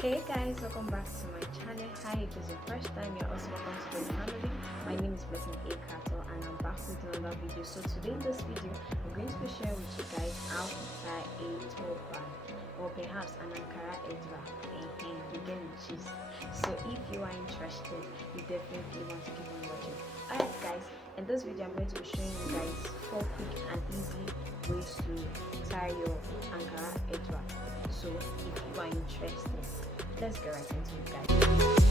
Hey guys, welcome back to my channel. Hi, if it's your first time, you're also welcome to the family. My name is Blessing Cattle and I'm back with another video. So today in this video, I'm going to be sharing with you guys how to tie a turban or perhaps an ankara headwrap. You get the gist. So if you are interested, you definitely want to keep on watching. Alright guys, in this video I'm going to be showing you guys 4 quick and easy ways to tie your ankara headwrap. So if you are interested, let's get right into it guys.